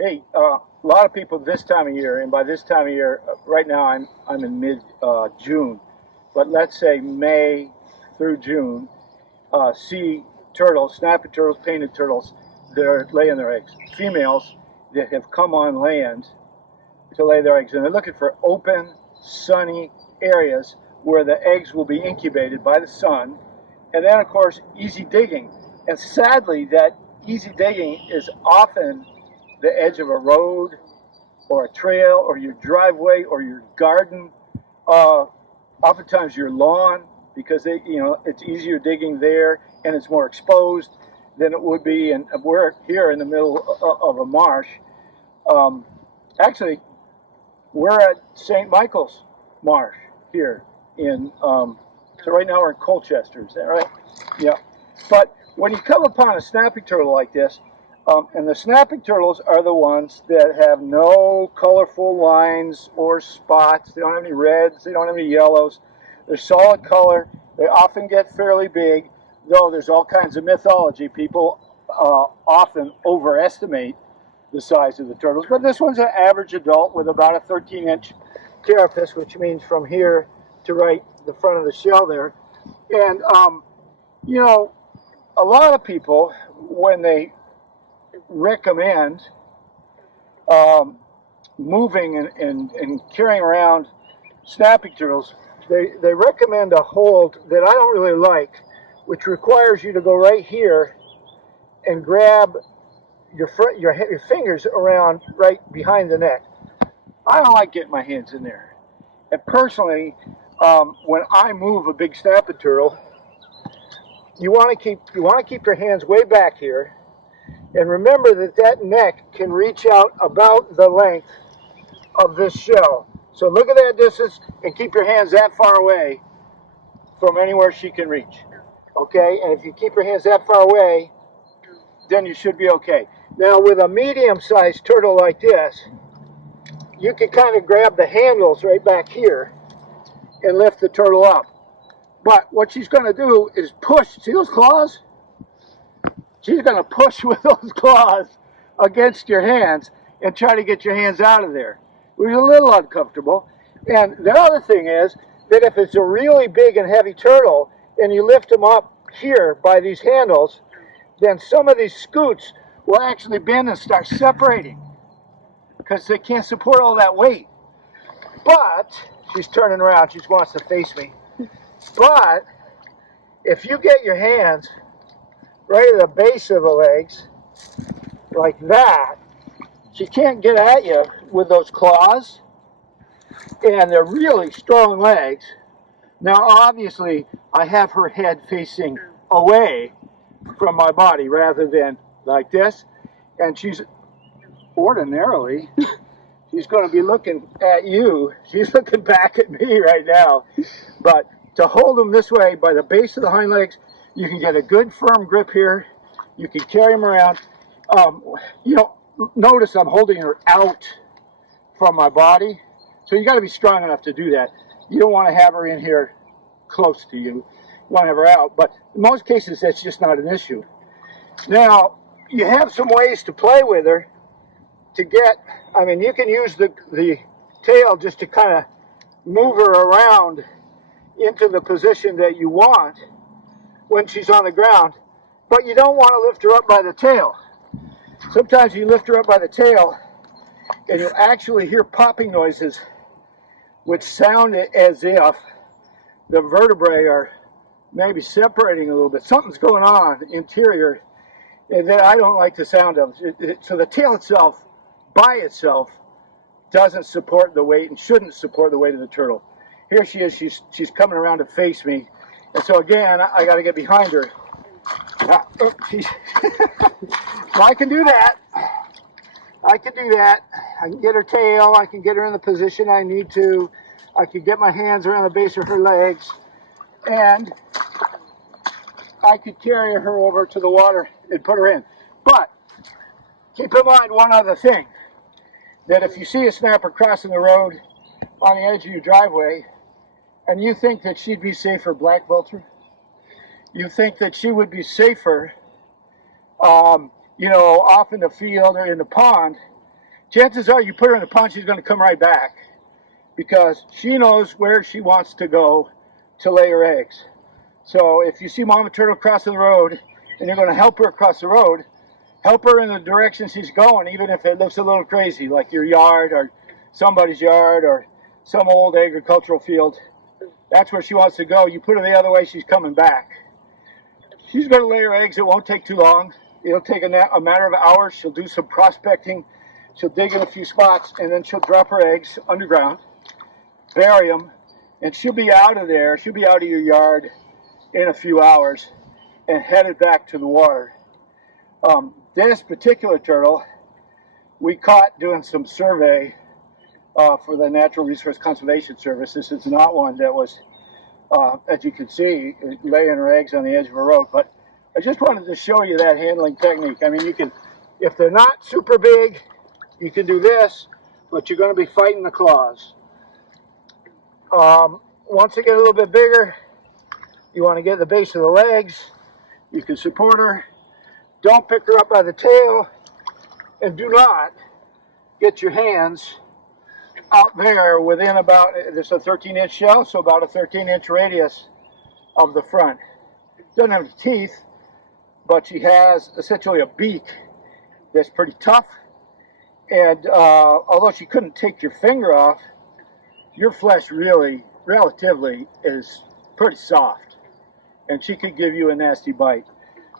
Hey, a lot of people this time of year, and by this time of year, right now I'm in mid June, but let's say May through June, see turtles, snapping turtles, painted turtles that are laying their eggs. Females that have come on land to lay their eggs, and they're looking for open, sunny areas where the eggs will be incubated by the sun, and then of course easy digging. And sadly, that easy digging is often the edge of a road or a trail or your driveway or your garden, uh, oftentimes your lawn, because it's easier digging there and it's more exposed than it would be. And we're here in the middle of a marsh. Um, Actually, we're at St. Michael's Marsh here in. So right now we're in Colchester. Is that right? Yeah. But when you come upon a snapping turtle like this, and the snapping turtles are the ones that have no colorful lines or spots. They don't have any reds. They don't have any yellows. They're solid color. They often get fairly big, though there's all kinds of mythology. People often overestimate the size of the turtles. But this one's an average adult with about a 13-inch carapace, which means from here to right the front of the shell there. And, you know, a lot of people, when they recommend moving and carrying around snapping turtles, they recommend a hold that I don't really like, which requires you to go right here and grab your fingers around right behind the neck. I don't like getting my hands in there. And personally, when I move a big snapping turtle, you want to keep your hands way back here, and remember that that neck can reach out about the length of this shell. So look at that distance and keep your hands that far away from anywhere she can reach. Okay, and if you keep your hands that far away, then you should be okay. Now with a medium-sized turtle like this, you can kind of grab the handles right back here and lift the turtle up. But what she's going to do is push. See those claws? She's going to push with those claws against your hands and try to get your hands out of there, which is a little uncomfortable. And the other thing is that if it's a really big and heavy turtle and you lift them up here by these handles, then some of these scoots will actually bend and start separating because they can't support all that weight. But she's turning around. She wants to face me. But if you get your hands right at the base of the legs, like that, she can't get at you with those claws, and they're really strong legs. Now, obviously, I have her head facing away from my body rather than like this, and she's ordinarily, she's going to be looking at you. She's looking back at me right now, but to hold them this way by the base of the hind legs, you can get a good firm grip here. You can carry them around. Notice I'm holding her out from my body. So you got to be strong enough to do that. You don't want to have her in here close to you. You want to have her out. But in most cases, that's just not an issue. Now, you have some ways to play with her to get, you can use the tail just to kind of move her around into the position that you want when she's on the ground, but you don't want to lift her up by the tail. Sometimes you lift her up by the tail and you actually hear popping noises which sound as if the vertebrae are maybe separating a little bit. Something's going on interior and that I don't like the sound of. So the tail itself, by itself, doesn't support the weight and shouldn't support the weight of the turtle. Here she is, she's coming around to face me. And so again, I got to get behind her. So I can do that. I can get her tail. I can get her in the position I need to. I can get my hands around the base of her legs. And I could carry her over to the water and put her in. But keep in mind one other thing. That if you see a snapper crossing the road on the edge of your driveway, and you think that she'd be safer black vulture, you think that she would be safer, off in the field or in the pond, chances are you put her in a pond, she's going to come right back because she knows where she wants to go to lay her eggs. So if you see mama turtle crossing the road and you're going to help her across the road, help her in the direction she's going, even if it looks a little crazy, like your yard or somebody's yard or some old agricultural field. That's where she wants to go. You put her the other way, she's coming back. She's going to lay her eggs. It won't take too long. It'll take a matter of hours. She'll do some prospecting. She'll dig in a few spots, and then she'll drop her eggs underground, bury them, and she'll be out of there. She'll be out of your yard in a few hours and headed back to the water. This particular turtle we caught doing some survey for the Natural Resource Conservation Service. This is not one that was, as you can see, laying her eggs on the edge of a road, but I just wanted to show you that handling technique. I mean, you can, if they're not super big, you can do this, but you're going to be fighting the claws. Once they get a little bit bigger, you want to get the base of the legs. You can support her. Don't pick her up by the tail, and do not get your hands out there within about, this is a 13-inch shell, so about a 13-inch radius of the front. Doesn't have any teeth, but she has essentially a beak that's pretty tough. And although she couldn't take your finger off, your flesh really, relatively, is pretty soft. And she could give you a nasty bite.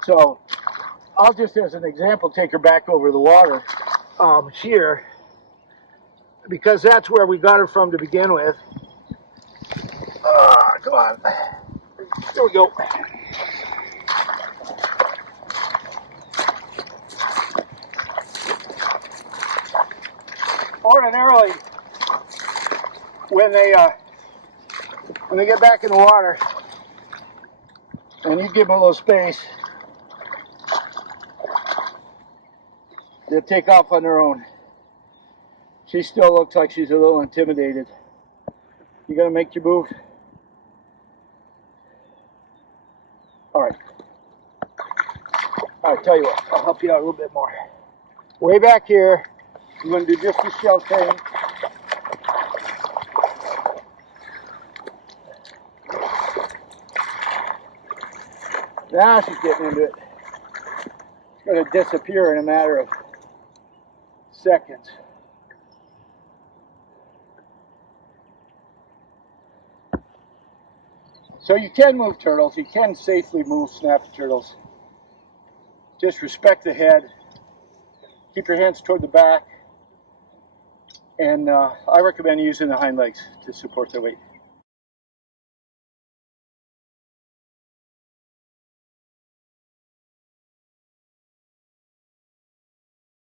So I'll just, as an example, take her back over the water here, because that's where we got her from to begin with. Come on. There we go. Ordinarily, when they get back in the water, and you give them a little space, they'll take off on their own. She still looks like she's a little intimidated. You gonna make your move? All right. All right, tell you what, I'll help you out a little bit more. Way back here, I'm gonna do just the shell thing. Now she's getting into it. It's gonna disappear in a matter of seconds. So you can move turtles, you can safely move snapping turtles. Just respect the head, keep your hands toward the back, and I recommend using the hind legs to support their weight.